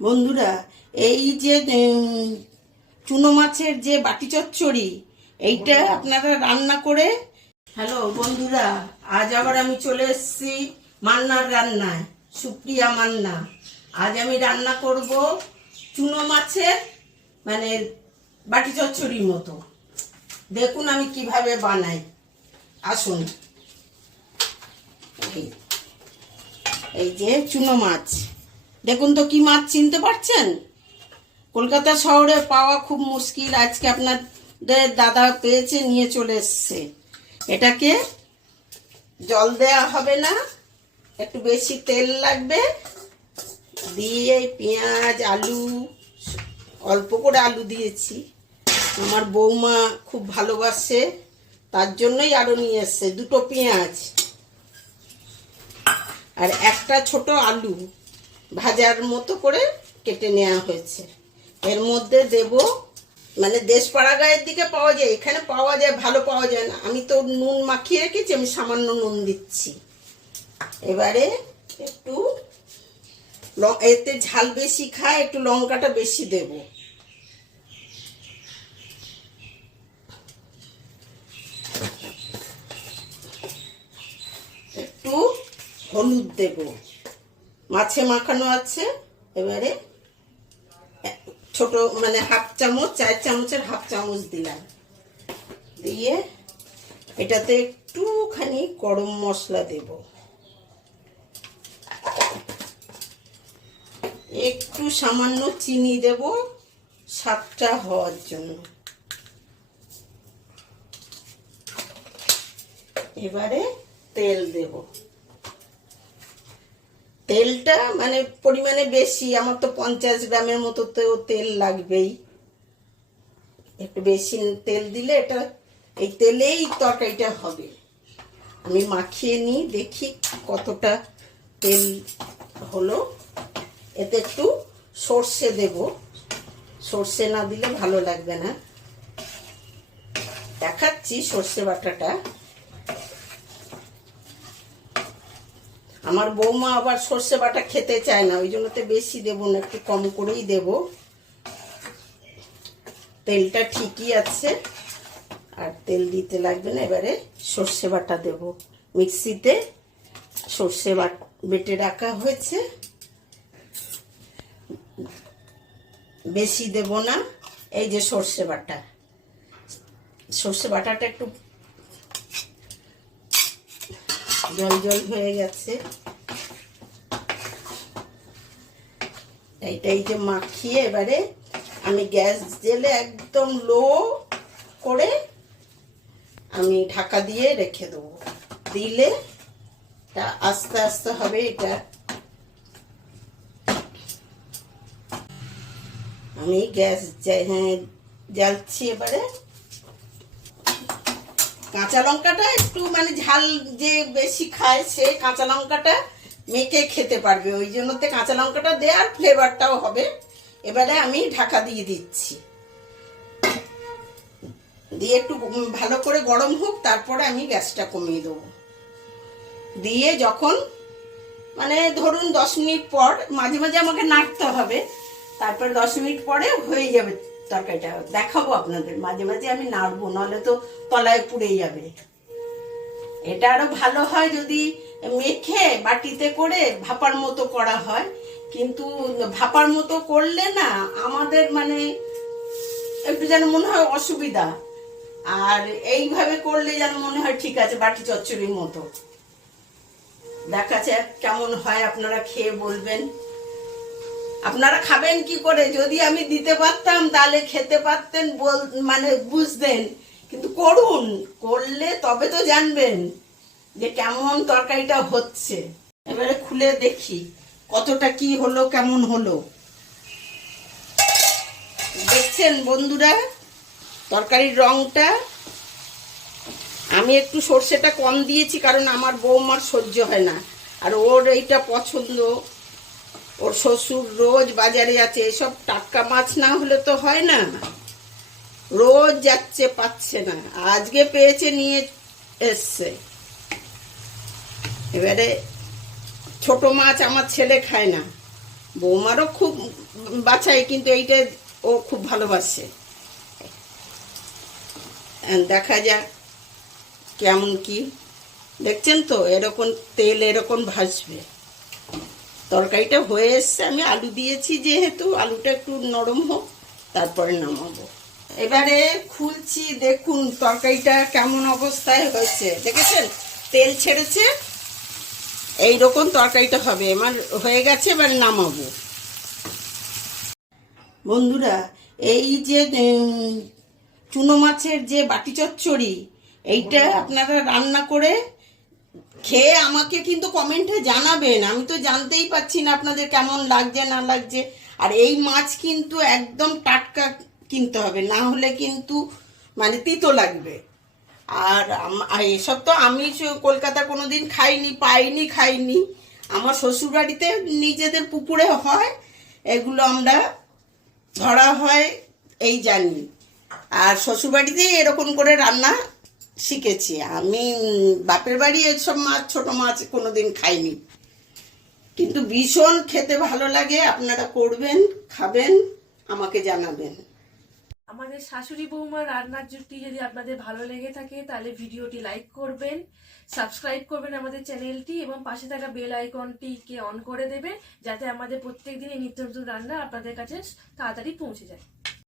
বন্ধুরা, এই যে চুনো মাছের যে বাটি চচ্চড়ি, এইটা আপনারা রান্না করে। হ্যালো বন্ধুরা, আজ আবার আমি চলে এসেছি মান্নার রান্নায়। সুপ্রিয়া মান্না। আজ আমি রান্না করব চুনো মাছের মানে বাটি চচ্চড়ির মতো। দেখুন আমি কিভাবে বানাই, আসুন। এই যে চুনো মাছ, দেখুন তো কি মাছ, চিনতে পারছেন? কলকাতা শহরে পাওয়া খুব মুশকিল, আজকে আপনাদের দাদা পেয়েছে, নিয়ে চলে এসছে। এটাকে জল দেওয়া হবে না, একটু বেশি তেল লাগবে, দিয়ে পেঁয়াজ আলু, অল্প করে আলু দিয়েছি। আমার বৌমা খুব ভালোবাসে, তার জন্যই আরও নিয়ে এসছে। দুটো পেঁয়াজ আর একটা ছোট আলু ভাজার মতো করে কেটে নেওয়া হয়েছে। এর মধ্যে দেব, মানে দেশপাড়া গায়ের দিকে পাওয়া যায়, এখানে পাওয়া যায়, ভালো পাওয়া যায় না। আমি তো নুন মাখিয়ে রেখেছি, আমি সামান্য নুন দিচ্ছি। এবারে একটু এতে ঝাল বেশি খায়, একটু লঙ্কাটা বেশি দেব। একটু হলুদ দেব, মাছে মাখানো আছে। এবারে ছোট মানে হাফ চামচ, 4 চামচের হাফ চামচ দিলাম। দিয়ে এটাতে একটুখানি গরম মশলা দেব, একটু সামান্য চিনি দেব স্বাদটা হওয়ার জন্য। এবারে তেল দেব। তেলটা মানে পরিমাণে বেশি, আমার তো 50 গ্রামের মতো তো তেল লাগবেই। একটু বেশি তেল দিলে এটা, এই তেলেই তরকারিটা হবে। আমি মাখিয়ে নিই, দেখি কতটা তেল হলো। এতে একটু সর্ষে দেব, সর্ষে না দিলে ভালো লাগবে না। দেখাচ্ছি সর্ষে বাটাটা। আমার বৌমা আবার সর্ষে বাটা খেতে চায় না, ওই জন্যতে বেশি দেবো না, একটু কম করেই দেব। তেলটা ঠিকই আছে, আর তেল দিতে লাগবে না। এবারে সর্ষে বাটা দেব। মিক্সিতে সর্ষে বেটে রাখা হয়েছে, বেশি দেব না। এই যে সর্ষে বাটা, সর্ষে বাটাটা একটু জল জল হয়ে গেছে। এইটাই যে মাখিয়ে এবারে আমি গ্যাস জেলে একদম লো করে আমি ঢাকা দিয়ে রেখে দেবো। দিলে তা আস্তে আস্তে হবে। এটা আমি গ্যাস জ্বালছি। এবারে কাঁচা লঙ্কাটা একটু মানে ঝাল যে বেশি খায়, সে কাঁচা লঙ্কাটা মেখে খেতে পারবে, ওই জন্যতে কাঁচা লঙ্কাটা দেওয়ার ফ্লেভারটাও হবে। এবারে আমি ঢাকা দিয়ে দিচ্ছি, দিয়ে একটু ভালো করে গরম হোক, তারপরে আমি গ্যাসটা কমিয়ে দেবো। দিয়ে যখন মানে ধরুন 10 মিনিট পর, মাঝে মাঝে আমাকে নাড়তে হবে, তারপর 10 মিনিট পরে হয়ে যাবে তরকারিটা। দেখাবো আপনাদের, মাঝে মাঝে আমি নাড়বো, নাহলে তো তলায় পুড়ে যাবে। এটা আরো ভালো হয় যদি মেখে বাটিতে করে ভাপার মতো করা হয়, কিন্তু ভাপার মতো করলে না আমাদের মানে একটু যেন মনে হয় অসুবিধা, আর এইভাবে করলে যেন মনে হয় ঠিক আছে, বাটি চচ্চড়ির মতো। দেখা যাক কেমন হয়, আপনারা খেয়ে বলবেন। আপনারা খাবেন কি করে? যদি আমি দিতে পারতাম তাহলে খেতে পারতেন, মানে বুঝতেন, কিন্তু করুন, করলে তবে তো জানবেন যে কেমন তরকারিটা হচ্ছে। এবারে খুলে দেখি কতটা কি হলো, কেমন হলো। দেখছেন বন্ধুরা তরকারির রংটা? আমি একটু সর্ষেটা কম দিয়েছি, কারণ আমার বৌমার সহ্য হয় না, আর ওর এইটা পছন্দ। ওর শ্বশুর রোজ বাজারে আছে, এসব টাটকা মাছ না হলে তো হয় না, রোজ যাচ্ছে, পাচ্ছে না, আজকে পেয়েছে, নিয়ে এসছে। এবারে ছোট মাছ আমার ছেলে খায় না, বৌমারও খুব বাছাই, কিন্তু এইটা ও খুব ভালোবাসে। দেখা যাক কেমন কি। দেখছেন তো এরকম তেল এরকম ভাসবে। তরকারিটা হয়ে এসছে, আমি আলু দিয়েছি যেহেতু, আলুটা একটু নরম হোক তারপরে নামাবো। এবারে খুলছি, দেখুন তরকারিটা কেমন অবস্থায় হয়েছে। দেখেছেন তেল ছেড়েছে, এইরকম তরকারিটা হবে। আমার হয়ে গেছে, এবার নামাবো। বন্ধুরা, এই যে চুনো মাছের যে বাটি চচ্চড়ি, এইটা আপনারা রান্না করে খেয়ে আমাকে কিন্তু কমেন্টে জানাবেন। আমি তো জানতেই পাচ্ছি না আপনাদের কেমন লাগছে না লাগছে। আর এই মাছ কিন্তু একদম টাটকা কিনতে হবে, না হলে কিন্তু মানে তিতো লাগবে। আর এসব তো আমি কলকাতা কোনোদিন খাইনি, খাইনি। আমার শ্বশুরবাড়িতে নিজেদের পুকুরে হয়, এগুলো আমরা ধরা হয় এই জানি। আর শ্বশুরবাড়িতেই এরকম করে রান্না শিখেছি আমি। বাপের বাড়ি এসব মাছ, ছোট মাছ কোনোদিন খাইনি, কিন্তু ভীষণ খেতে ভালো লাগে। আপনারা করবেন, খাবেন, আমাকে জানাবেন। আমাদের শাশুড়ি বৌমার রান্নার জুটি যদি আপনাদের ভালো লেগে থাকে তাহলে ভিডিওটি লাইক করবেন, সাবস্ক্রাইব করবেন আমাদের চ্যানেলটি, এবং পাশে থাকা বেল আইকনটিকে অন করে দেবেন, যাতে আমাদের প্রত্যেক দিনই নিত্য নতুন রান্না আপনাদের কাছে তাড়াতাড়ি পৌঁছে যায়।